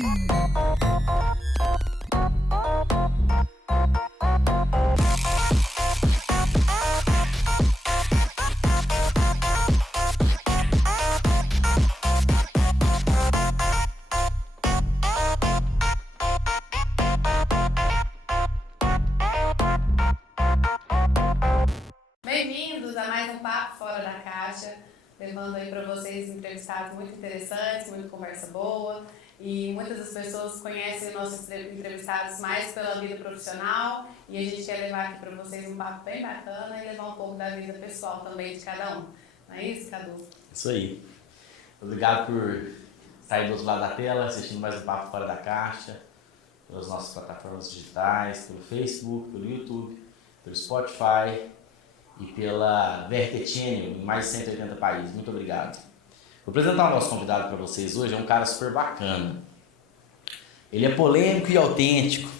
Bem-vindos a mais um Papo Fora da Caixa, levando aí para vocês entrevistados muito interessantes, muita conversa boa, e muitas das pessoas conhecem nossos entrevistados mais pela vida profissional, e a gente quer levar aqui para vocês um papo bem bacana e levar um pouco da vida pessoal também de cada um. Não é isso, Cadu? Isso aí. Obrigado por sair do outro lado da tela, assistindo mais um Papo Fora da Caixa, pelas nossas plataformas digitais, pelo Facebook, pelo YouTube, pelo Spotify e pela VRT Channel em mais de 180 países. Muito obrigado. Vou apresentar o nosso convidado para vocês hoje, é um cara super bacana. Ele é polêmico e autêntico.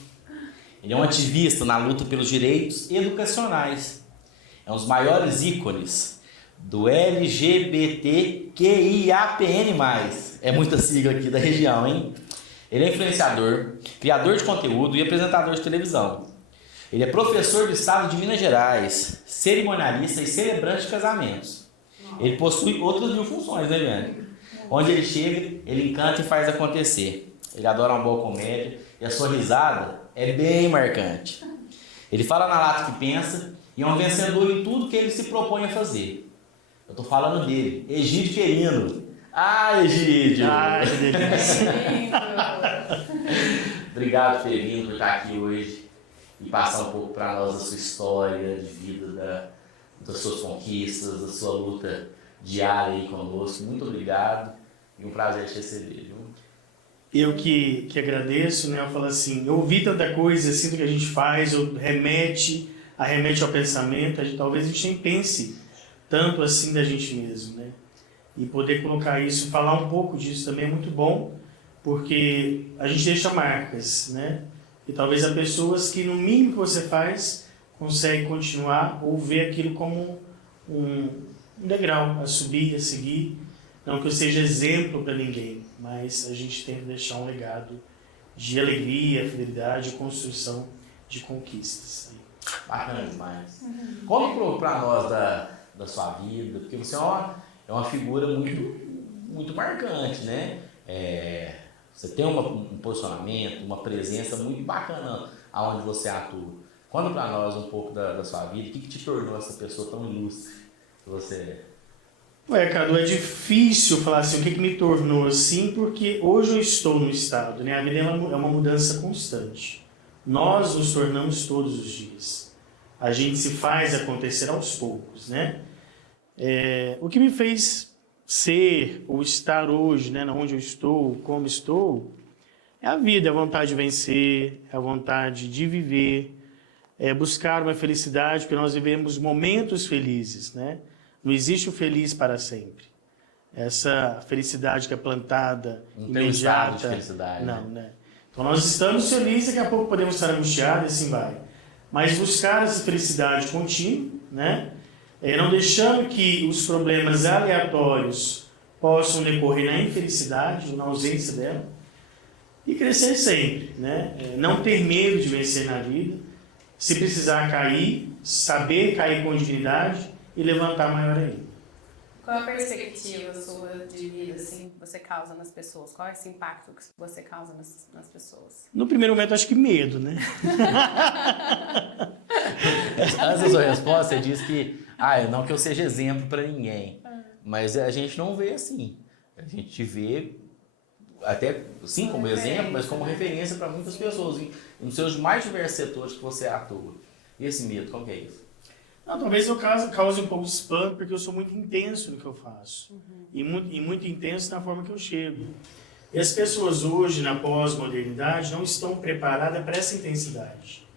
Ele é um ativista na luta pelos direitos educacionais. É um dos maiores ícones do LGBTQIAPN+. É muita sigla aqui da região, hein? Ele é influenciador, criador de conteúdo e apresentador de televisão. Ele é professor do estado de Minas Gerais, cerimonialista e celebrante de casamentos. Ele possui outras 1000 funções, né, Eliane? Onde ele chega, ele encanta e faz acontecer. Ele adora uma boa comédia e a sua risada é bem marcante. Ele fala na lata que pensa e é um vencedor em tudo que ele se propõe a fazer. Eu tô falando dele, Egídio Querino. Ah, Egídio! Ah, que delícia! Obrigado, Ferino, por estar aqui hoje e passar um pouco para nós da sua história de vida, das suas conquistas, da sua luta diária aí conosco. Muito obrigado e um prazer te receber, viu? Eu que agradeço, né? Eu falo assim, eu ouvi tanta coisa assim do que a gente faz, arremete ao pensamento, talvez a gente nem pense tanto assim da gente mesmo, né? E poder colocar isso, falar um pouco disso também é muito bom, porque a gente deixa marcas, né? E talvez há pessoas que no mínimo que você faz, conseguem continuar ou ver aquilo como um degrau a subir, a seguir. Não que eu seja exemplo para ninguém, mas a gente tem que deixar um legado de alegria, fidelidade e construção de conquistas. Bacana demais. Conta para nós da sua vida, porque você é uma figura muito marcante, né? Você tem um posicionamento, uma presença muito bacana aonde você atua. Conta para nós um pouco da sua vida, o que te tornou essa pessoa tão ilustre que você é? Cadu, é difícil falar assim, o que me tornou assim, porque hoje eu estou no estado, né? A vida é uma mudança constante. Nós nos tornamos todos os dias. A gente se faz acontecer aos poucos, né? O que me fez ser ou estar hoje, né, onde eu estou, como estou, é a vida, é a vontade de vencer, é a vontade de viver, é buscar uma felicidade, porque nós vivemos momentos felizes, né? Não existe o feliz para sempre. Essa felicidade que é plantada, não imediata... tem um estado de felicidade. Não, né? Então nós estamos felizes, daqui a pouco podemos estar angustiados e assim vai. Mas buscar essa felicidade contínua, né? Não deixando que os problemas aleatórios possam decorrer na infelicidade ou na ausência dela. E crescer sempre, né? Não ter medo de vencer na vida. Se precisar cair, saber cair com dignidade e levantar maior ainda. Qual a perspectiva sua de vida assim, que você causa nas pessoas? Qual é esse impacto que você causa nas pessoas? No primeiro momento, acho que medo, né? Antes da sua resposta, você disse que não que eu seja exemplo para ninguém, mas a gente não vê assim. A gente vê até sim como exemplo, mas como referência para muitas pessoas nos seus mais diversos setores que você atua. E esse medo, como que é isso? Não, talvez eu cause um pouco de espanto, porque eu sou muito intenso no que eu faço. E muito intenso na forma que eu chego. E as pessoas hoje, na pós-modernidade, não estão preparadas para essa intensidade.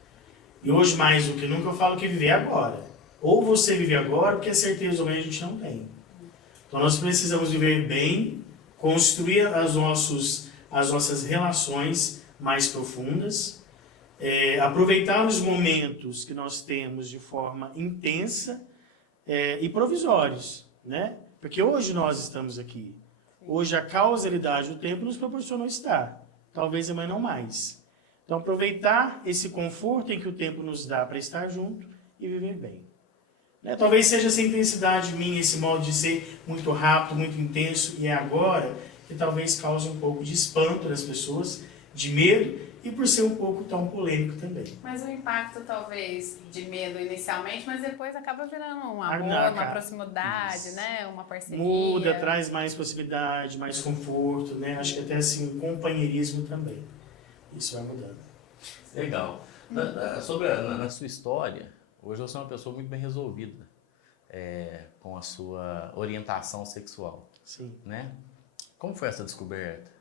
E hoje, mais do que nunca, eu falo que viver agora. Ou você vive agora, porque a certeza amanhã a gente não tem. Então nós precisamos viver bem, construir as nossas relações mais profundas, aproveitar os momentos que nós temos de forma intensa e provisórios, né? Porque hoje nós estamos aqui. Hoje a causalidade do tempo nos proporcionou estar. talvez amanhã não mais. Então, aproveitar esse conforto em que o tempo nos dá para estar junto e viver bem. Né? Talvez seja essa intensidade minha, esse modo de ser muito rápido, muito intenso, e é agora que talvez cause um pouco de espanto nas pessoas, de medo, e por ser um pouco tão polêmico também. Mas o impacto talvez de medo inicialmente, mas depois acaba virando um amor, uma proximidade, né? Uma parceria. Muda, traz mais possibilidade, mais conforto, né? Acho que até assim, companheirismo também. Isso vai mudando. Legal. Sobre na sua história, hoje você é uma pessoa muito bem resolvida com a sua orientação sexual. Sim. Né? Como foi essa descoberta?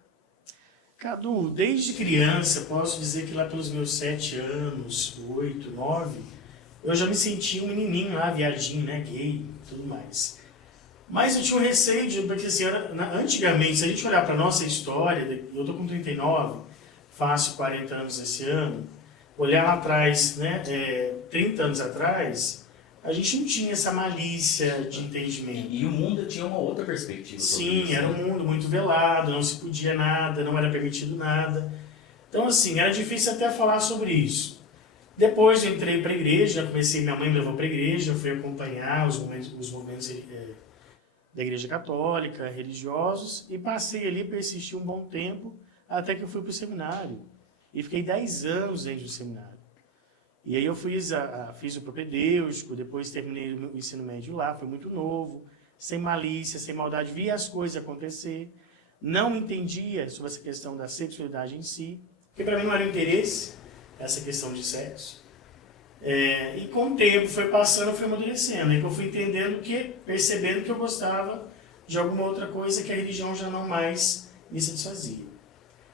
Cadu, desde criança, posso dizer que lá pelos meus 7 anos, 8, 9, eu já me sentia um menininho lá, viadinho, né, gay, tudo mais. Mas eu tinha um receio, porque assim, antigamente, se a gente olhar para a nossa história, eu tô com 39, faço 40 anos esse ano, olhar lá atrás, né, 30 anos atrás, a gente não tinha essa malícia de entendimento. E o mundo tinha uma outra perspectiva. Sim, isso, era um mundo muito velado, não se podia nada, não era permitido nada. Então, assim, era difícil até falar sobre isso. Depois eu entrei para a igreja, minha mãe me levou para a igreja, eu fui acompanhar os movimentos da igreja católica, religiosos, e passei ali, persisti um bom tempo, até que eu fui para o seminário. E fiquei 10 anos dentro do seminário. E aí eu fiz o propedêutico, depois terminei o ensino médio lá, foi muito novo, sem malícia, sem maldade, via as coisas acontecer, não entendia sobre essa questão da sexualidade em si, porque para mim não era um interesse essa questão de sexo. E com o tempo foi passando, eu fui amadurecendo, aí que eu fui entendendo percebendo que eu gostava de alguma outra coisa que a religião já não mais me satisfazia.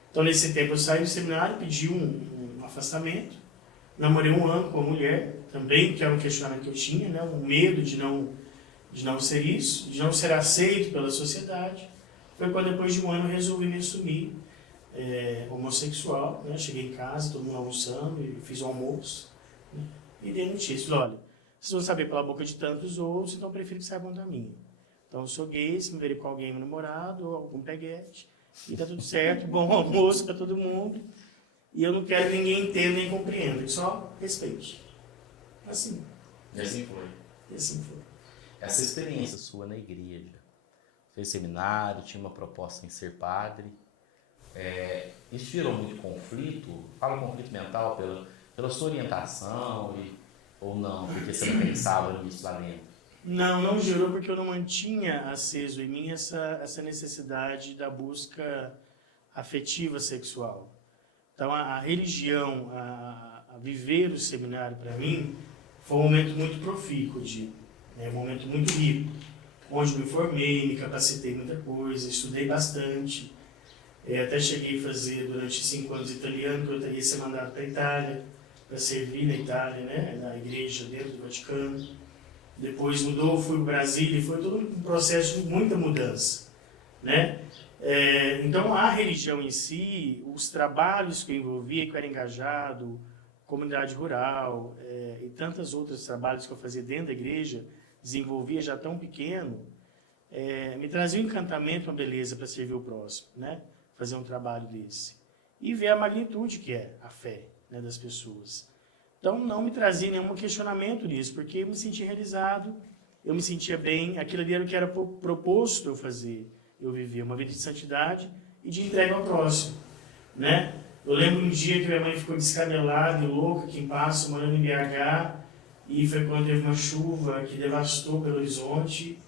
Então nesse tempo eu saí do seminário, pedi um afastamento, namorei 1 ano com uma mulher, também, que era um questionamento que eu tinha, né? Um medo de não ser isso, de não ser aceito pela sociedade. Foi quando, depois de 1 ano, eu resolvi me assumir homossexual. Né? Cheguei em casa, todo mundo almoçando, e fiz o almoço. Né? E dei notícia. Falei, olha, vocês vão saber pela boca de tantos outros, então eu prefiro que saibam da minha. Então eu sou gay, se me verem com alguém, meu namorado, ou algum peguete, e tá tudo certo, bom almoço para todo mundo. E eu não quero que ninguém entenda nem compreenda, só respeite. Assim. E assim foi. E assim foi. Essa experiência sua na igreja, fez seminário, tinha uma proposta em ser padre, isso gerou muito conflito? Fala conflito mental pela sua orientação ou não, porque você não pensava nisso lá dentro? Não gerou porque eu não mantinha aceso em mim essa necessidade da busca afetiva sexual. Então, a religião, a viver o seminário, para mim, foi um momento muito profícuo, um momento muito rico, onde me formei, me capacitei muita coisa, estudei bastante. Até cheguei a fazer, durante 5 anos, italiano, que eu ia ser mandado para a Itália, para servir na Itália, né, na igreja dentro do Vaticano. Depois mudou, fui para o Brasil, e foi todo um processo de muita mudança, né? Então, a religião em si, os trabalhos que eu envolvia, que eu era engajado, comunidade rural e tantos outros trabalhos que eu fazia dentro da igreja, desenvolvia já tão pequeno, me trazia um encantamento, uma beleza para servir o próximo, né? Fazer um trabalho desse. E ver a magnitude que é a fé, né, das pessoas. Então, não me trazia nenhum questionamento nisso, porque eu me sentia realizado, eu me sentia bem, aquilo ali era o que era proposto eu fazer. Eu vivia uma vida de santidade e de entrega ao próximo, né? Eu lembro um dia que minha mãe ficou descabelada e louca aqui em Passo, morando em BH, e foi quando teve uma chuva que devastou Belo Horizonte,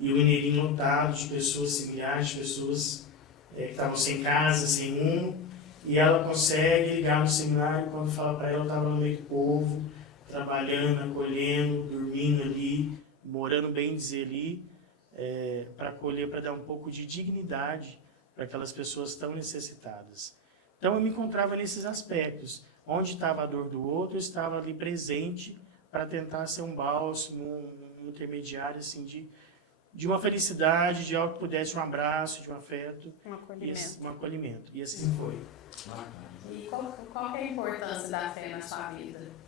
e o Mineirinho lotado de pessoas, milhares de pessoas que estavam sem casa, sem rumo, e ela consegue ligar no seminário, quando fala para ela, eu estava no meio do povo, trabalhando, acolhendo, dormindo ali, morando bem dizer ali, para acolher, para dar um pouco de dignidade para aquelas pessoas tão necessitadas. Então eu me encontrava nesses aspectos. Onde estava a dor do outro, eu estava ali presente para tentar ser um bálsamo, um intermediário assim, de uma felicidade, de algo que pudesse, um abraço, de um afeto. Um acolhimento. Um acolhimento. E assim foi. E qual que é a importância da fé na sua vida?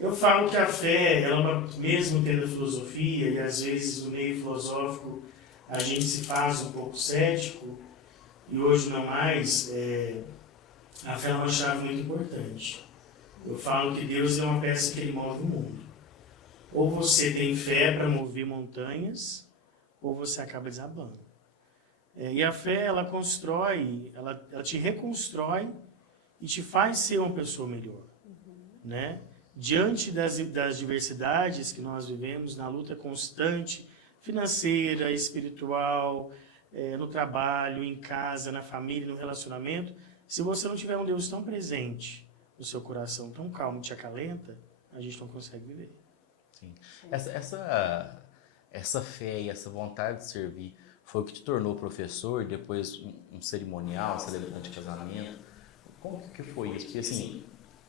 Eu falo que a fé, ela, mesmo tendo filosofia, e às vezes no meio filosófico a gente se faz um pouco cético, e hoje não mais, A fé é uma chave muito importante. Eu falo que Deus é uma peça que Ele move o mundo. Ou você tem fé para mover montanhas, ou você acaba desabando. E a fé, ela constrói, ela te reconstrói e te faz ser uma pessoa melhor. Né? Diante das diversidades que nós vivemos, na luta constante, financeira, espiritual, no trabalho, em casa, na família, no relacionamento, se você não tiver um Deus tão presente no seu coração, tão calmo e te acalenta, a gente não consegue viver. Sim. Essa fé e essa vontade de servir foi o que te tornou professor, depois um cerimonial, celebrante de casamento. Como que foi isso? Porque assim,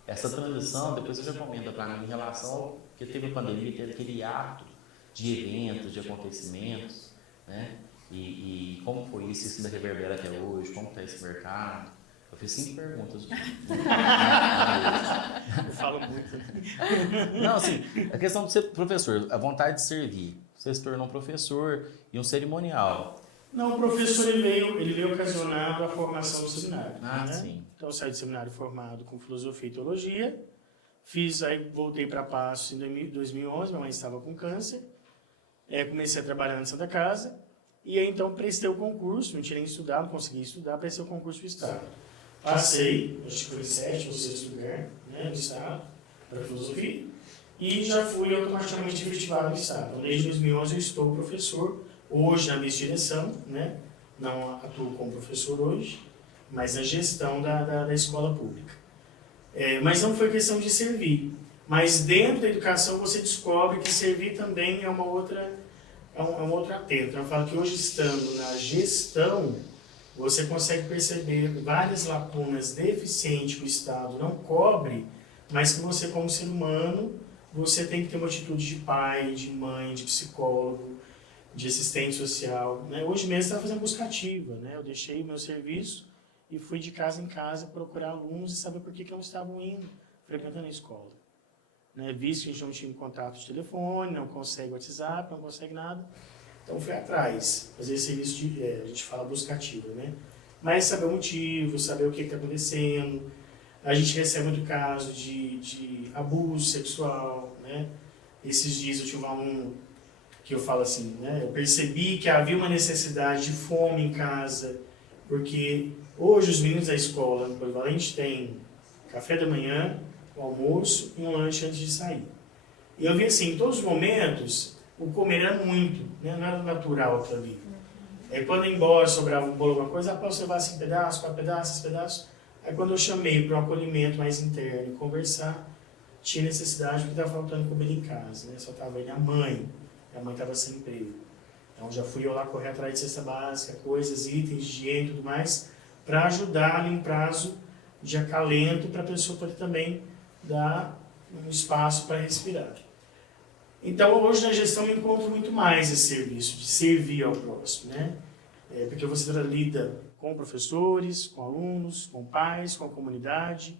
essa transição, depois você já comenta para mim em relação ao que teve a pandemia, teve aquele ato de eventos, de acontecimentos, né? E como foi isso? Isso ainda reverbera até hoje? Como está esse mercado? Eu fiz 5 perguntas. Eu falo muito. Não, assim, a questão de ser professor, a vontade de servir. Você se tornou um professor e um cerimonial. Não, o professor ele veio ocasionado a formação do seminário. Ah, né? sim. Então eu saí do seminário formado com filosofia e teologia, aí voltei para Paços em 2011, minha mãe estava com câncer, comecei a trabalhar na Santa Casa, e aí então prestei o concurso, não tinha nem estudado, consegui estudar, prestei o concurso do Estado. Passei, acho que foi em 7º ou 6º lugar, né, no Estado, para filosofia, e já fui automaticamente efetivado no Estado. Então, desde 2011 eu estou professor, hoje na minha direção, né, não atuo como professor hoje, mas na gestão da escola pública. Mas não foi questão de servir, mas dentro da educação você descobre que servir também é um outro atento. Eu falo que hoje, estando na gestão, você consegue perceber várias lacunas deficientes que o Estado não cobre, mas que você, como ser humano, você tem que ter uma atitude de pai, de mãe, de psicólogo, de assistente social. Né? Hoje mesmo estava fazendo busca ativa. Né? Eu deixei o meu serviço e fui de casa em casa procurar alunos e saber por que não estavam indo, frequentando a escola. Né? Visto que a gente não tinha contato de telefone, não consegue WhatsApp, não consegue nada. Então fui atrás, fazer esse serviço a gente fala busca ativa, né? Mas saber o motivo, saber o que está acontecendo. A gente recebe muito caso de abuso sexual, né? Esses dias eu tive um aluno que eu falo assim, né? Eu percebi que havia uma necessidade de fome em casa, porque hoje os meninos da escola no Polivalente têm café da manhã, o almoço e um lanche antes de sair. E eu vi assim, em todos os momentos, o comer era muito, né? Não era natural aquilo ali. Aí quando ia embora, sobrava um bolo, alguma coisa, posso levar 5 pedaços, 4 pedaços, 6 pedaços. Aí quando eu chamei para um acolhimento mais interno e conversar, tinha necessidade porque estava faltando comida em casa, né? Só estava aí a mãe estava sem emprego. Então já fui eu lá correr atrás de cesta básica, coisas, itens, higiene e tudo mais, para ajudar em um prazo de acalento para a pessoa poder também dar um espaço para respirar. Então, hoje na gestão eu encontro muito mais esse serviço, de servir ao próximo, né? Porque você lida com professores, com alunos, com pais, com a comunidade,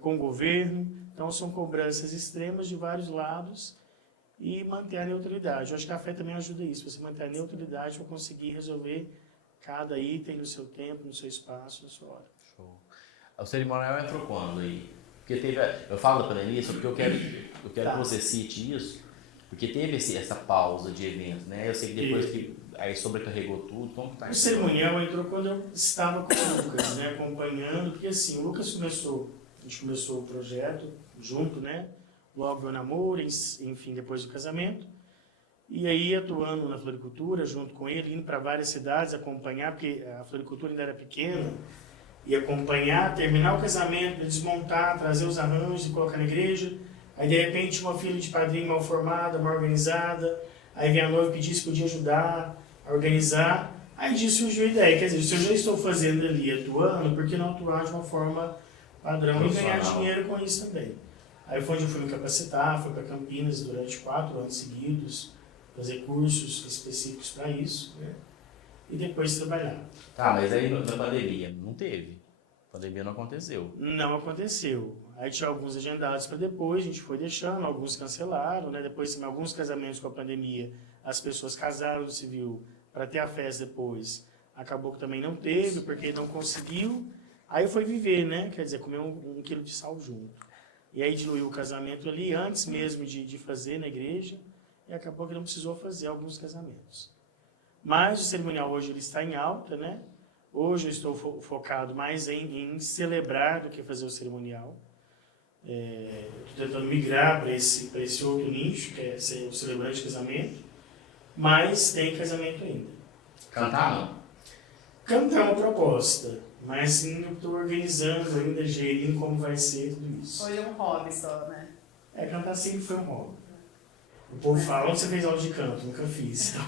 com o governo. Então, são cobranças extremas de vários lados e manter a neutralidade. Eu acho que a fé também ajuda isso, você manter a neutralidade para conseguir resolver cada item no seu tempo, no seu espaço, na sua hora. Show. O cerimonial entrou quando aí? Porque teve, eu falo da pandemia, só porque eu quero que você cite isso. Porque teve essa pausa de evento, né? Eu sei que depois que aí sobrecarregou tudo, como que tá? O cerimonial entrou quando eu estava com o Lucas, né? Acompanhando, porque assim, o Lucas a gente começou o projeto junto, né? Logo do namoro, enfim, depois do casamento. E aí atuando na floricultura, junto com ele, indo para várias cidades acompanhar, porque a floricultura ainda era pequena, e acompanhar, terminar o casamento, desmontar, trazer os arranjos e colocar na igreja. Aí, de repente, uma filha de padrinho mal formada, mal organizada. Aí vem a noiva pedir se podia ajudar a organizar. Aí disso surgiu a ideia. Quer dizer, se eu já estou fazendo ali, atuando, por que não atuar de uma forma padrão e ganhar dinheiro com isso também? Aí foi onde eu fui me capacitar, fui para Campinas durante 4 anos seguidos, fazer cursos específicos para isso, né? E depois trabalhar. Tá, mas aí na pandemia não teve. A pandemia não aconteceu. Não aconteceu. Aí tinha alguns agendados para depois, a gente foi deixando, alguns cancelaram, né? Depois, alguns casamentos com a pandemia, as pessoas casaram no civil para ter a festa depois. Acabou que também não teve, porque não conseguiu Aí eu fui viver, né? Quer dizer, comer um quilo de sal junto. E aí diluiu o casamento ali, antes mesmo de fazer na igreja, e acabou que não precisou fazer alguns casamentos. Mas o cerimonial hoje ele está em alta, né? Hoje eu estou focado mais em celebrar do que fazer o cerimonial. Estou tentando migrar para esse outro nicho, que é ser o celebrante de casamento, mas tem casamento ainda. Cantar não? Cantar é uma proposta, mas sim, eu estou organizando ainda, gerindo como vai ser tudo isso. Hoje é um hobby só, né? Cantar sempre foi um hobby. O povo fala, onde você fez aula de canto? Nunca fiz. Então,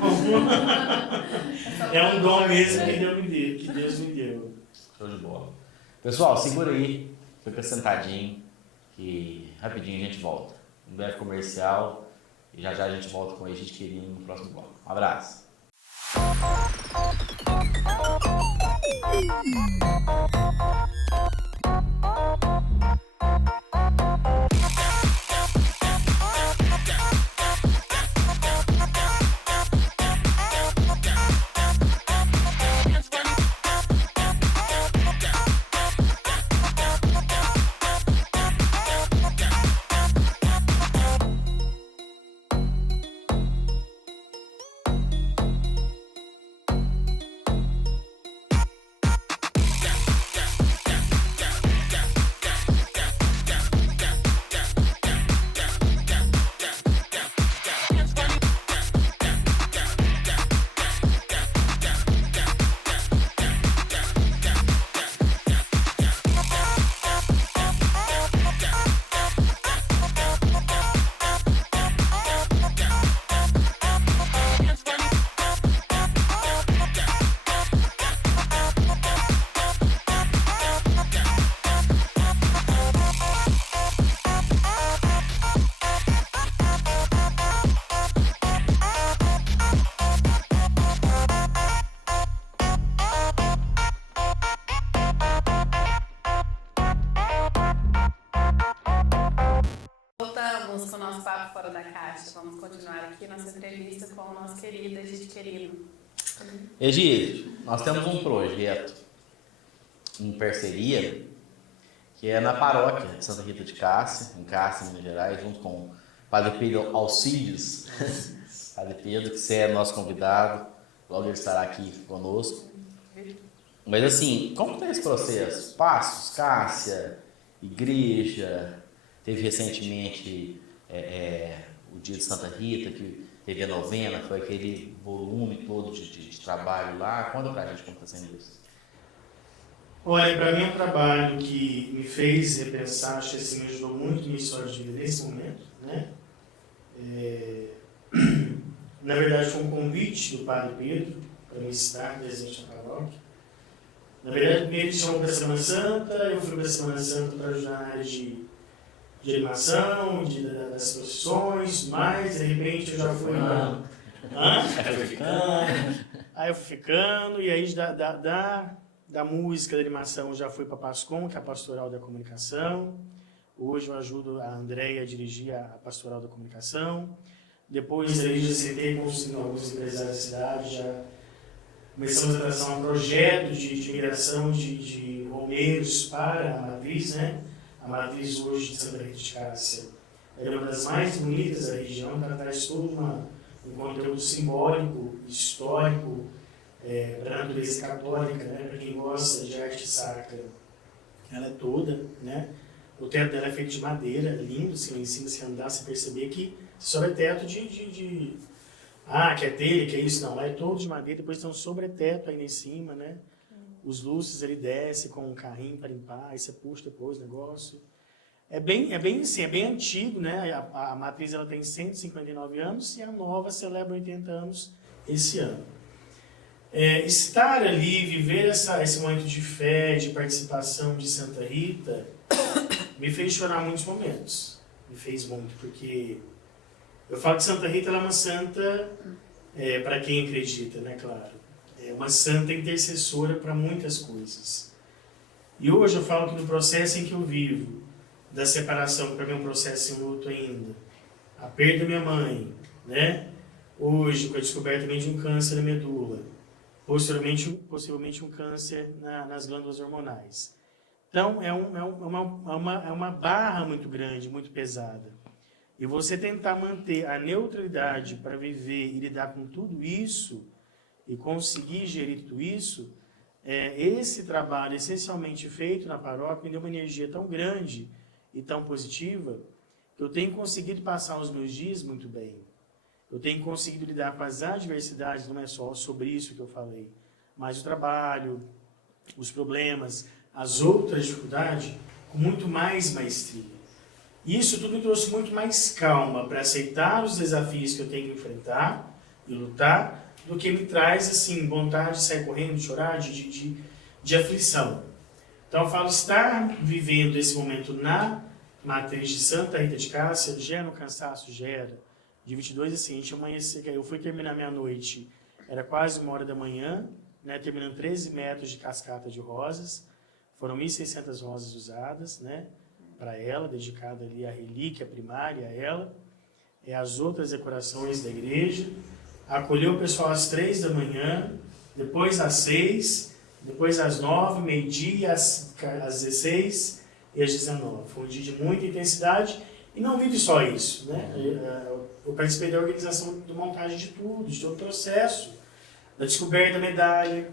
é um dom mesmo que Deus me deu. Show de bola. Pessoal, segura aí, fica sentadinho, que rapidinho a gente volta. Um breve comercial e já a gente volta com a gente querido no próximo bloco. Um abraço. Voltamos com o nosso Papo Fora da Caixa. Vamos continuar aqui nossa entrevista com o nosso querido Egídio Querino. Egídio, nós temos um projeto em parceria que é na paróquia de Santa Rita de Cássia, em Cássia, Minas Gerais, junto com o Padre Pedro Alcides. Padre Pedro, que você é nosso convidado, logo ele estará aqui conosco. Mas assim, como está esse processo? Passos, Cássia, igreja, teve recentemente o dia de Santa Rita, que teve a novena, foi aquele volume todo de trabalho lá. Conta pra gente como está sendo isso. Olha, para mim é um trabalho que me fez repensar, acho que assim, me ajudou muito na minha história de vida nesse momento, né? Na verdade foi um convite do Padre Pedro para me estar presente na paróquia. Na verdade, ele chamou para a Semana Santa, eu fui para a Semana Santa para ajudar na área de animação, das procissões, mas de repente eu já fui... Aí eu fui ficando, e aí da música, da animação, eu já fui para a Pascom, que é a Pastoral da Comunicação. Hoje eu ajudo a Andréia a dirigir a Pastoral da Comunicação. Depois aí já sentei com alguns empresários da cidade, já começamos a traçar um projeto de migração de romeiros para a matriz, né? A matriz hoje de Santa Rita de Cássia é uma das mais bonitas da região, ela traz todo um conteúdo simbólico, histórico, para a natureza católica, né? Para quem gosta de arte sacra, ela é toda, né? O teto dela é feito de madeira, lindo, assim, lá em cima, se andar, você perceber que só é teto que é telha, que é isso, não, lá é todo de madeira, depois tem um sobreteto aí em cima, né? Os lustres ele desce com um carrinho para limpar, aí você puxa depois o negócio. É bem assim, é bem antigo, né? A matriz ela tem 159 anos e a nova celebra 80 anos esse ano. Estar ali, viver esse momento de fé, de participação de Santa Rita, me fez chorar muitos momentos. Me fez muito, porque eu falo que Santa Rita ela é uma santa, para quem acredita, né? Claro. É uma santa intercessora para muitas coisas. E hoje eu falo que no processo em que eu vivo, da separação, que para mim é um processo em luto ainda, a perda da minha mãe, né? Hoje, com a descoberta também de um câncer na medula, possivelmente um câncer nas glândulas hormonais. Então, é uma barra muito grande, muito pesada. E você tentar manter a neutralidade para viver e lidar com tudo isso, e conseguir gerir tudo isso, esse trabalho essencialmente feito na paróquia me deu uma energia tão grande e tão positiva, que eu tenho conseguido passar os meus dias muito bem. Eu tenho conseguido lidar com as adversidades, não é só sobre isso que eu falei, mas o trabalho, os problemas, as outras dificuldades, com muito mais maestria. Isso tudo me trouxe muito mais calma para aceitar os desafios que eu tenho que enfrentar e lutar, do que me traz assim, vontade de sair correndo, de chorar, de aflição. Então eu falo, estar vivendo esse momento na matriz de Santa Rita de Cássia, gera um cansaço, gera. De 22 assim, a gente amanhecer, eu fui terminar meia-noite, era quase 1h da manhã, né, terminando 13 metros de cascata de rosas, foram 1.600 rosas usadas, né, para ela, dedicada ali à relíquia primária a ela, as outras decorações da igreja, acolheu o pessoal às 3 da manhã, depois às 6, depois às 9, meio-dia, às 16 e às 19. Foi um dia de muita intensidade e não vive só isso, né? Eu participei da organização, da montagem de tudo, de todo o processo, da descoberta da medalha,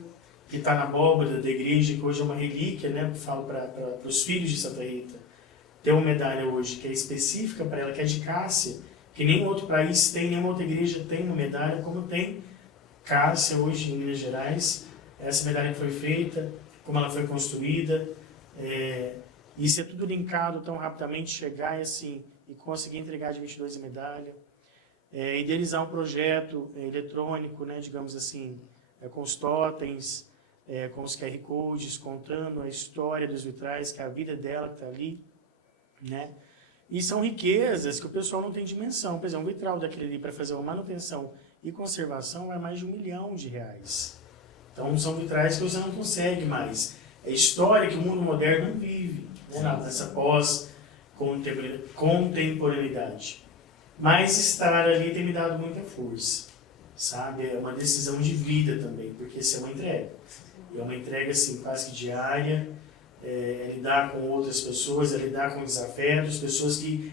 que está na abóbada da igreja, que hoje é uma relíquia, né? Eu falo para os filhos de Santa Rita. Tem uma medalha hoje que é específica para ela, que é de Cássia, que nenhum outro país tem, nenhuma outra igreja tem uma medalha, como tem Cássia hoje em Minas Gerais. Essa medalha que foi feita, como ela foi construída, isso é tudo linkado tão rapidamente, chegar e conseguir entregar de 22 a medalha. Idealizar um projeto eletrônico, né, digamos assim, com os totens, com os QR Codes, contando a história dos vitrais, que é a vida dela que está ali, né? E são riquezas que o pessoal não tem dimensão. Por exemplo, um vitral daquele ali para fazer uma manutenção e conservação é mais de R$1 milhão. Então são vitrais que você não consegue mais. É história que o mundo moderno não vive, né? Nessa pós-contemporaneidade. Mas estar ali tem me dado muita força, sabe? É uma decisão de vida também, porque isso é uma entrega. É uma entrega assim, quase que diária, lidar com outras pessoas, lidar com desafetos, pessoas que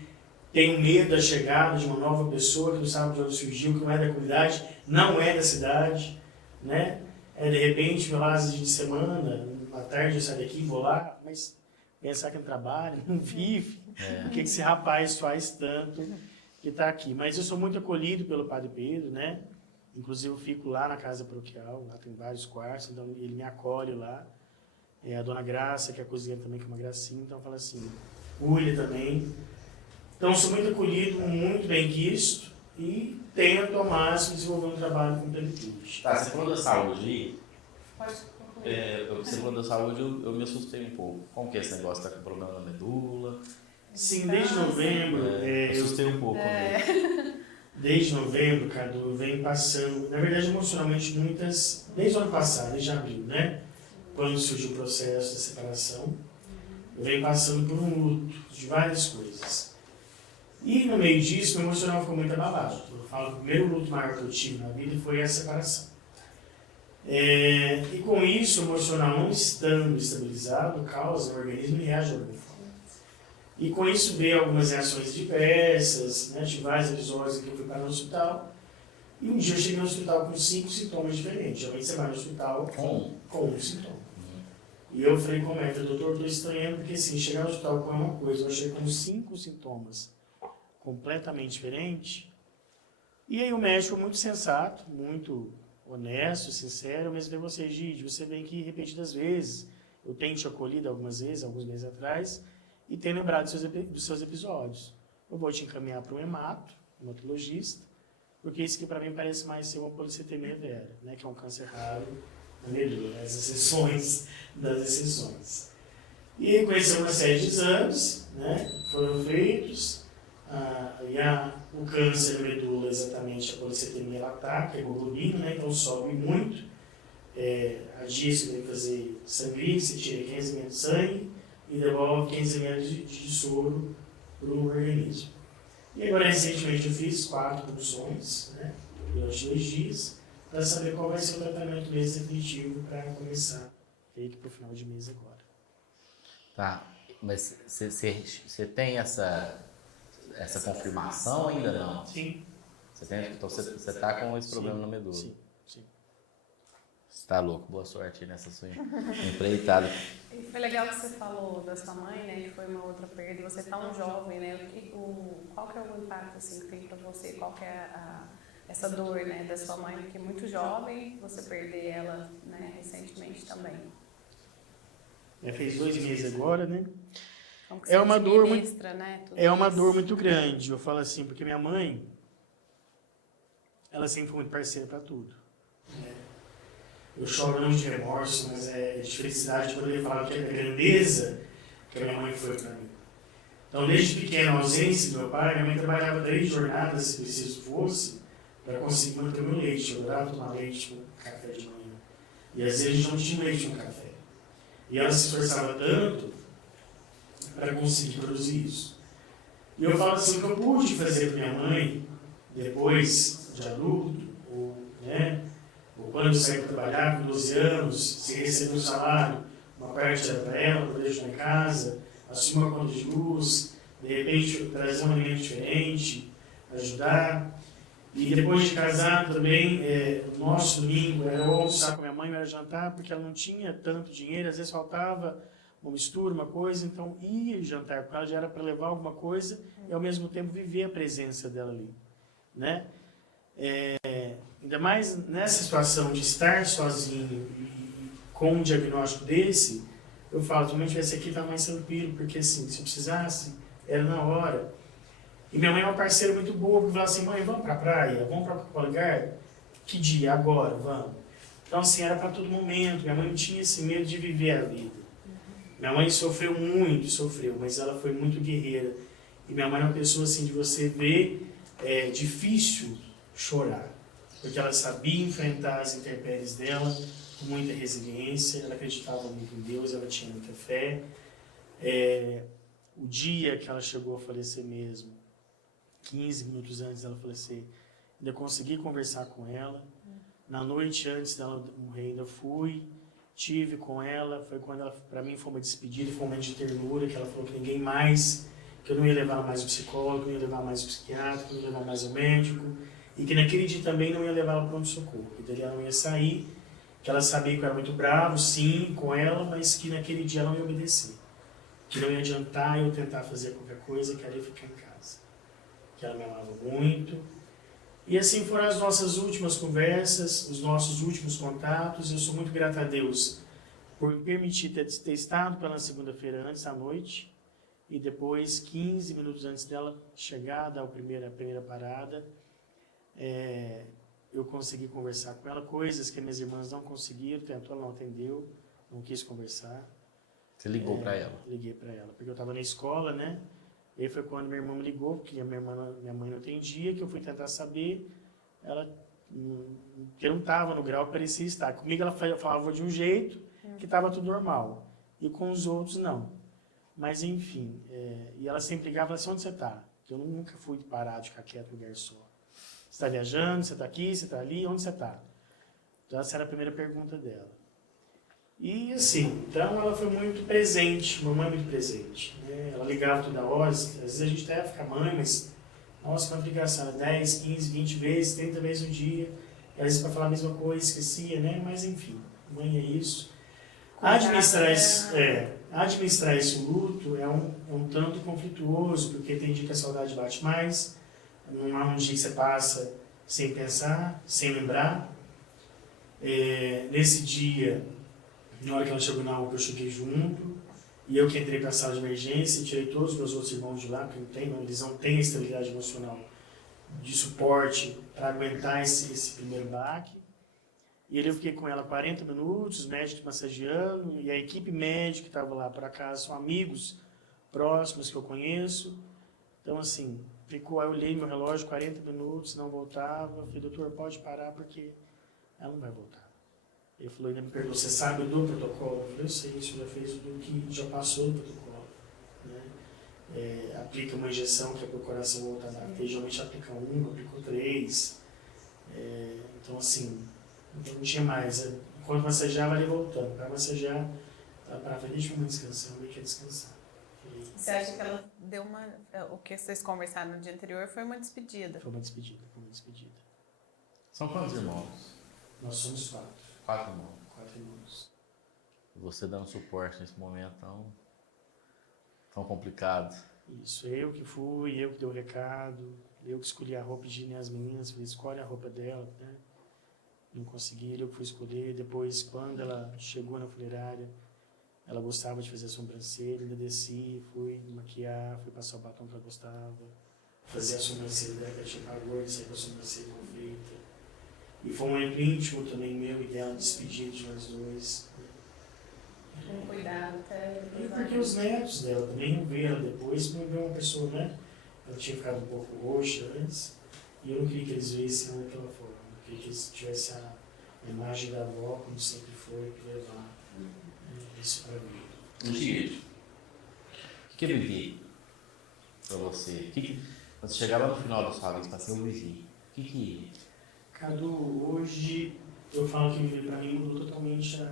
têm medo da chegada de uma nova pessoa que não sabe de onde surgiu, que não é da comunidade, não é da cidade, né? De repente, vou lá às vezes de semana, à tarde eu saio daqui, vou lá, mas pensar que não trabalha, não vive, o que esse rapaz faz tanto que está aqui. Mas eu sou muito acolhido pelo Padre Pedro, né? Inclusive eu fico lá na casa paroquial, lá tem vários quartos, então ele me acolhe lá. A Dona Graça, que é a cozinheira também, que é uma gracinha, então fala assim, cuida também. Então sou muito acolhido, muito bem quisto e tento ao máximo desenvolver um trabalho com plenitude. Tá, você falou da saúde aí? Pode concluir. Você falou da saúde, eu me assustei um pouco. Como que é esse negócio? Está com problema na medula? Sim, desde novembro. Eu assustei um pouco. Desde novembro, Cadu, eu venho passando, na verdade, emocionalmente, desde o ano passado, desde abril, né? Quando surgiu o processo da separação, eu venho passando por um luto de várias coisas. E no meio disso, meu emocional ficou muito abalado. Eu falo que o primeiro luto maior que eu tive na vida foi a separação. E com isso, o emocional não estando estabilizado, causa, o organismo reage de alguma forma. E com isso veio algumas reações diversas, né? Tive vários episódios em que eu fui para o hospital. E um dia eu cheguei no hospital com 5 sintomas diferentes. Geralmente você vai no hospital com um sintoma. E eu falei com o médico, doutor, estou estranhando, porque assim, chegar no hospital com uma coisa, eu cheguei com 5 sintomas completamente diferentes. E aí o médico, muito sensato, muito honesto, sincero, eu mesmo falei, você, Gide, você vem aqui repetidas vezes. Eu tenho te acolhido algumas vezes, alguns meses atrás, e tenho lembrado dos seus episódios. Eu vou te encaminhar para um hematologista, porque isso que para mim parece mais ser uma policitemia vera, né, que é um câncer raro na medula, as exceções das exceções. E aí conheceu uma série de exames, né, foram feitos, o câncer na medula, exatamente a policitemia, ela ataca a hemoglobina, né, então sobe muito. A disso tem que fazer sangue, você tira 15 ml de sangue e devolve 15 ml de soro para o organismo. E agora, recentemente, eu fiz 4 punções, né, durante 2 dias, para saber qual vai ser o tratamento mesmo definitivo para começar, feito para o final de mês agora. Tá, mas você tem essa confirmação ainda não? Sim. Então você tá com esse problema na medula. Sim, sim. Você tá louco, boa sorte nessa sua empreitada. E foi legal que você falou da sua mãe, né, que foi uma outra perda, e você tão jovem, né, qual que é o impacto, assim, que tem pra você, qual que é essa dor, né, da sua mãe, que é muito jovem, você perder ela, né, recentemente também. Fez 2 meses agora, né? Como que É você uma dor muito, administra, né, tudo é uma isso? dor muito grande. Eu falo assim, porque minha mãe, ela sempre foi muito parceira para tudo. Né? Eu choro não de remorso, mas é de felicidade de poder falar que a grandeza que a minha mãe foi para mim. Então, desde pequena, a ausência do meu pai, minha mãe trabalhava 3 jornadas, se preciso fosse, para conseguir manter o meu leite. Eu adorava tomar leite com café de manhã. E às vezes a gente não tinha leite no café. E ela se esforçava tanto para conseguir produzir isso. E eu falo assim, o que eu pude fazer para minha mãe, depois de adulto, ou quando eu saí para trabalhar com 12 anos, se receber um salário, uma parte era para ela, para deixar em casa, assumir uma conta de luz, de repente trazer um alimento diferente, ajudar. E depois de casar também, o nosso domingo era almoçar com a minha mãe, era jantar, porque ela não tinha tanto dinheiro, às vezes faltava uma mistura, uma coisa, então ir jantar com ela já era para levar alguma coisa e ao mesmo tempo viver a presença dela ali, né? Ainda mais nessa situação de estar sozinho e com um diagnóstico desse, eu falo, se eu esse aqui está mais tranquilo, porque assim, se eu precisasse, era na hora. E minha mãe é uma parceira muito boa, porque fala assim, mãe, vamos pra praia, vamos pra qualquer lugar? Que dia? Agora, vamos. Então assim, era para todo momento, minha mãe não tinha esse medo de viver a vida. Minha mãe sofreu muito, mas ela foi muito guerreira. E minha mãe é uma pessoa assim, de você ver, difícil chorar. Porque ela sabia enfrentar as intempéries dela com muita resiliência, ela acreditava muito em Deus, ela tinha muita fé. O dia que ela chegou a falecer mesmo, 15 minutos antes dela falecer, ainda consegui conversar com ela. Na noite antes dela morrer, ainda fui, tive com ela. Foi quando ela, para mim, foi uma despedida, foi um momento de ternura, que ela falou que ninguém mais, que eu não ia levar mais o psicólogo, não ia levar mais o psiquiatra, não ia levar mais o médico, e que naquele dia também não ia levar ela para pronto-socorro, que dali ela não ia sair, que ela sabia que eu era muito bravo, sim, com ela, mas que naquele dia ela não ia obedecer, que não ia adiantar eu tentar fazer qualquer coisa, que ela ia ficar em casa, que ela me amava muito. E assim foram as nossas últimas conversas, os nossos últimos contatos. Eu sou muito grato a Deus por me permitir ter estado pela segunda-feira antes da noite e depois, 15 minutos antes dela chegar, dar a primeira parada, eu consegui conversar com ela, coisas que minhas irmãs não conseguiram, tentou, ela não atendeu, não quis conversar. Você ligou para ela? Liguei para ela, porque eu estava na escola, né? E aí foi quando minha irmã me ligou, porque minha mãe não atendia, que eu fui tentar saber, ela que não estava no grau que parecia estar. Comigo ela falava de um jeito que estava tudo normal, e com os outros não. Mas enfim, e ela sempre ligava e falava assim, onde você está? Porque eu nunca fui parar de ficar quieto no lugar só. Você está viajando, você está aqui, você está ali, onde você está? Então essa era a primeira pergunta dela. E assim, então ela foi muito presente, mamãe muito presente. Né? Ela ligava toda hora, às vezes a gente até fica mãe, mas nossa, quanta ligação, era 10, 15, 20 vezes, 30 vezes no dia, e às vezes para falar a mesma coisa, esquecia, né? Mas enfim, mãe é isso. Administrar esse luto é um tanto conflituoso, porque tem dia que a saudade bate mais, não há um dia que você passa sem pensar, sem lembrar. Nesse dia, na hora que ela chegou na UPA, eu cheguei junto, e eu que entrei para a sala de emergência, tirei todos os meus outros irmãos de lá, porque eles não têm a estabilidade emocional de suporte para aguentar esse primeiro baque. E ali eu fiquei com ela 40 minutos, os médicos massageando, e a equipe médica que estava lá por acaso são amigos próximos que eu conheço. Então, assim, aí eu olhei meu relógio, 40 minutos, não voltava. Eu falei, doutor, pode parar porque ela não vai voltar. Ele falou, ainda me perguntou, você sabe do protocolo? Eu falei, eu sei, isso já fez do que já passou do protocolo. Né? Aplica uma injeção que é para o coração voltar a bater, geralmente aplica 1, aplicou 3. Então, assim, não tinha mais. Quando massageava, ela ia voltando. Para massagear, Para frente, deixa uma descansar, eu quer descansar. Você acha que ela deu uma... O que vocês conversaram no dia anterior foi uma despedida? Foi uma despedida, foi uma despedida. São quantos irmãos? Nós somos 4. 4 irmãos. 4 irmãos. Você dando suporte nesse momento tão complicado. Isso, eu que fui, eu que dei o recado, eu que escolhi a roupa de as meninas, falei, escolhe a roupa dela, né? Não consegui, eu que fui escolher. Depois, quando ela chegou na funerária, ela gostava de fazer a sobrancelha, ainda desci, fui maquiar, fui passar o batom que ela gostava, fazer a sobrancelha dela, que ela tinha pagou, sair com a sobrancelha mal feita. E foi um momento íntimo também meu e dela, despedido de nós dois. Com cuidado até... E porque os netos dela também não viram ela depois, não viu uma pessoa, né? Ela tinha ficado um pouco roxa antes, e eu não queria que eles vissem ela daquela forma. Eu queria que eles tivessem a imagem da avó, como sempre foi, que levar isso para mim. Gigi, o que é viver para você? Quando você chegava no final da sua vida, você assim, eu vivi. O que é? Cadu, hoje eu falo que viver para mim mudou totalmente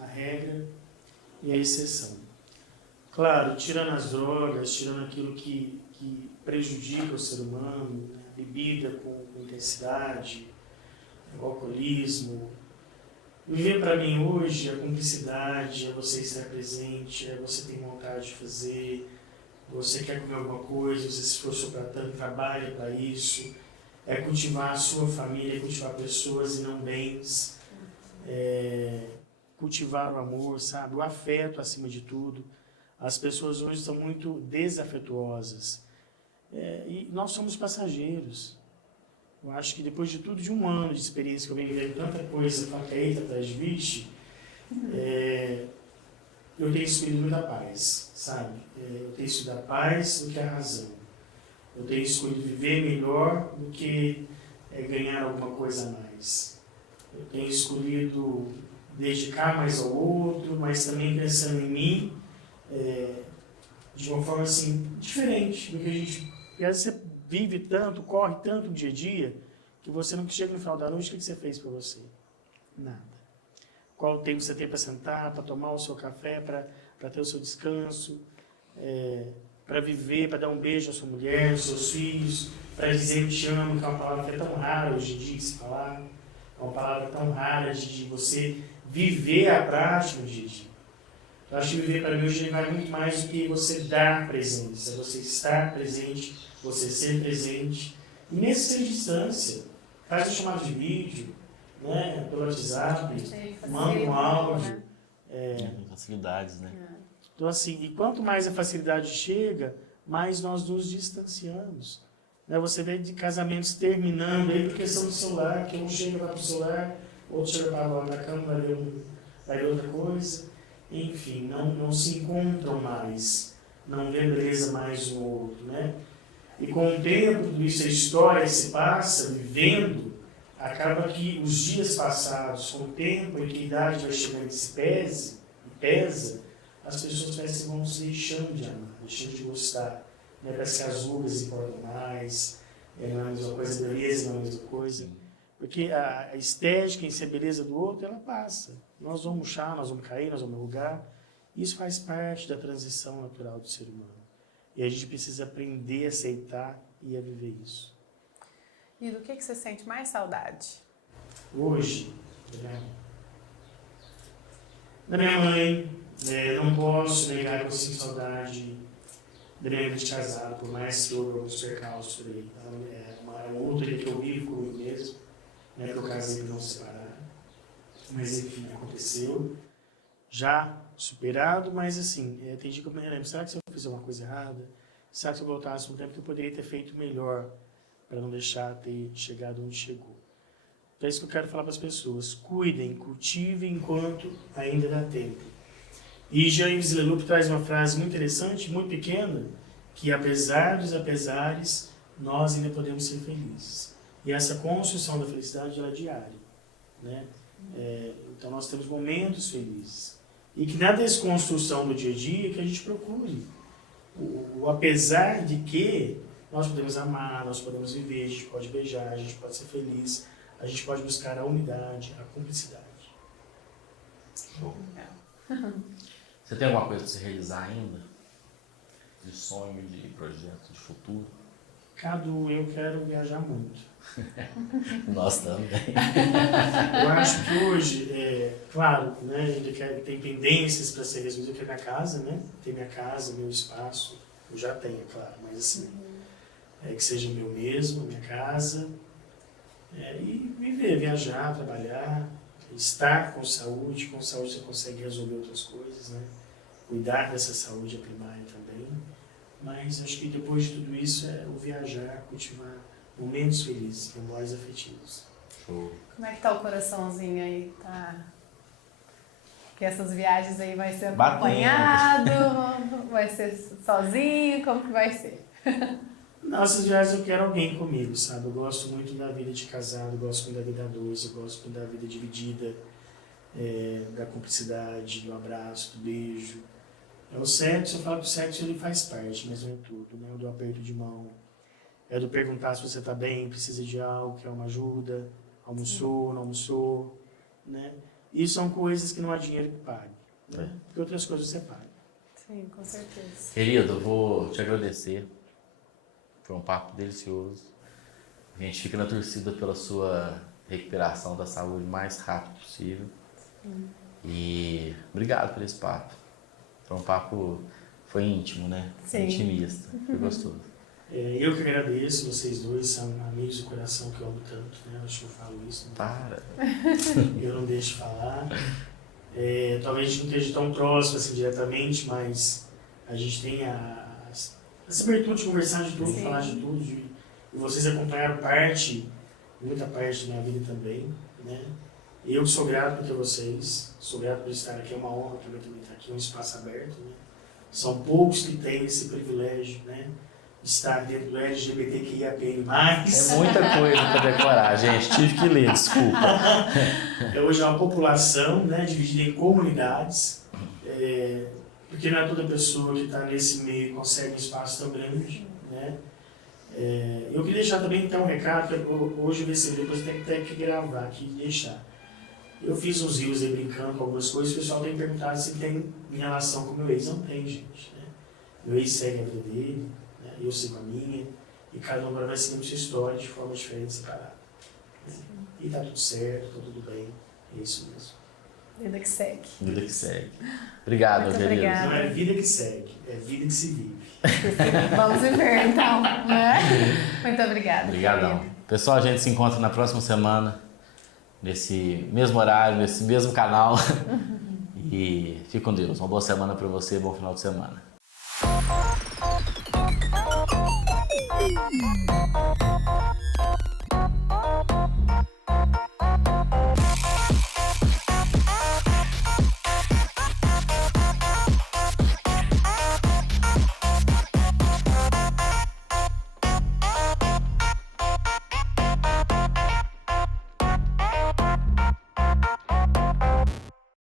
a regra e a exceção. Claro, tirando as drogas, tirando aquilo que prejudica o ser humano, né? Bebida com intensidade, o alcoolismo. Viver para mim hoje é a cumplicidade, é você estar presente, é você ter vontade de fazer, você quer comer alguma coisa, você se esforçou para tanto, trabalha para isso, é cultivar a sua família, é cultivar pessoas e não bens, cultivar o amor, sabe? O afeto acima de tudo. As pessoas hoje são muito desafetuosas e nós somos passageiros. Eu acho que depois de tudo, de um ano de experiência que eu venho vendo tanta coisa, tanta eita atrás de vixe, eu tenho escolhido muita paz, sabe? Eu tenho escolhido a paz do que a razão. Eu tenho escolhido viver melhor do que ganhar alguma coisa a mais. Eu tenho escolhido dedicar mais ao outro, mas também pensando em mim de uma forma assim, diferente do que a gente... E às vezes você vive tanto, corre tanto no dia a dia, que você não chega no final da noite, o que você fez por você? Nada. Qual tempo você tem para sentar, para tomar o seu café, para ter o seu descanso, para viver, para dar um beijo à sua mulher, aos seus filhos, para dizer eu te amo, que é uma palavra que é tão rara hoje em dia de se falar, é uma palavra tão rara de você viver a prática no dia a dia. Eu acho que viver para mim hoje vai muito mais do que você dar presença, é você estar presente, você ser presente, e mesmo sem distância, faz um chamado de vídeo, né, pelo WhatsApp, manda um áudio. Facilidades, né? Então assim, e quanto mais a facilidade chega, mais nós nos distanciamos. Né, você vê de casamentos terminando aí por questão do celular, que um chega para o celular, outro chega para a cama, vai ver outra coisa. Enfim, não se encontram mais, não vê beleza mais um outro, né? E com o tempo, tudo isso, a história se passa, vivendo, acaba que os dias passados, com o tempo em que a idade vai chegando e se pesa, as pessoas parecem que vão se deixando de amar, deixando de gostar. Né? Parece que as rugas importam mais, não é a mesma coisa, a beleza não é a mesma coisa. Porque a estética em ser beleza do outro, ela passa. Nós vamos murchar, nós vamos cair, nós vamos enrugar. Isso faz parte da transição natural do ser humano. E a gente precisa aprender a aceitar e a viver isso. E do que você sente mais saudade? Hoje, da minha mãe, não posso negar que eu sinto saudade da minha vida de casado, por mais que houve alguns percalços por aí. É uma luta que eu vivo comigo mesmo. Não é que eu casei para não se separar, mas enfim, aconteceu, já superado, mas assim, tem dia que eu me lembro, será que se eu fiz alguma coisa errada? Será que se eu voltasse um tempo que eu poderia ter feito melhor para não deixar ter chegado onde chegou? Então é isso que eu quero falar para as pessoas, cuidem, cultivem enquanto ainda dá tempo. E Jean-Yves Leloup traz uma frase muito interessante, muito pequena, que apesar dos apesares, nós ainda podemos ser felizes. E essa construção da felicidade ela é diária, né? Então nós temos momentos felizes. E que na desconstrução do dia a dia que a gente procure. O apesar de que nós podemos amar, nós podemos viver, a gente pode beijar, a gente pode ser feliz, a gente pode buscar a unidade, a cumplicidade. Show. Você tem alguma coisa para se realizar ainda? De sonho, de projeto, de futuro? Cadu, eu quero viajar muito. Nós também. Eu acho que hoje, claro, né, ainda tem pendências para ser resolvidas. Eu quero minha casa, né? Ter minha casa, meu espaço. Eu já tenho, é claro, mas assim, que seja meu mesmo, minha casa. E viver, viajar, trabalhar, estar com saúde você consegue resolver outras coisas, né? Cuidar dessa saúde é primária também. Mas acho que depois de tudo isso é o viajar, cultivar momentos felizes, memórias afetivas. Show. Como é que tá o coraçãozinho aí? Tá... Que essas viagens aí vai ser Batendo. acompanhado? Vai ser sozinho? Como que vai ser? Nessas viagens eu quero alguém comigo, sabe? Eu gosto muito da vida de casado, eu gosto muito da vida a dois, eu gosto muito da vida dividida, da cumplicidade, do abraço, do beijo. O sexo, eu falo que o sexo ele faz parte, mas não é tudo, né? Do aperto de mão, do perguntar se você está bem, precisa de algo, quer uma ajuda, almoçou, não almoçou, né? Isso são coisas que não há dinheiro que pague, né? Porque outras coisas você paga. Sim, com certeza. Querido, eu vou te agradecer. Foi um papo delicioso. A gente fica na torcida pela sua recuperação da saúde o mais rápido possível. Sim. E obrigado por esse papo. Foi um papo, foi íntimo, né? Sim. Intimista. Foi gostoso. Eu que agradeço, vocês dois são amigos do coração que eu amo tanto, né? Acho que eu falo isso. Né? Para. Eu não deixo de falar. Talvez a gente não esteja tão próximo assim diretamente, mas a gente tem essa abertura de conversar de tudo, Sim. falar de tudo. E vocês acompanharam muita parte da minha vida também, né? Eu que sou grato por ter vocês, sou grato por estar aqui, é uma honra para mim também estar aqui, um espaço aberto, né? São poucos que têm esse privilégio, né? De estar dentro do LGBTQIAPN+. É muita coisa para decorar, gente. Tive que ler, desculpa. Hoje é uma população, né, dividida em comunidades, porque não é toda pessoa que está nesse meio consegue um espaço tão grande, né? Eu queria deixar também então um recado, que hoje eu recebi, depois eu tenho até que gravar aqui e deixar. Eu fiz uns rios aí brincando com algumas coisas, o pessoal tem me perguntado se tem em relação com o meu ex. Não tem, gente, né? Meu ex segue a vida dele, né? Eu sigo a minha, e cada um vai seguindo sua história de forma diferente, separada. Né? E tá tudo certo, tá tudo bem, é isso mesmo. Vida que segue. Vida que segue. Obrigado, Muito querido. obrigada. Não é vida que segue, é vida que se vive. Vamos viver, então, né? Muito obrigada. Obrigadão. querida. Pessoal, a gente se encontra na próxima semana, nesse mesmo horário, nesse mesmo canal. E fique com Deus. Uma boa semana para você, bom final de semana.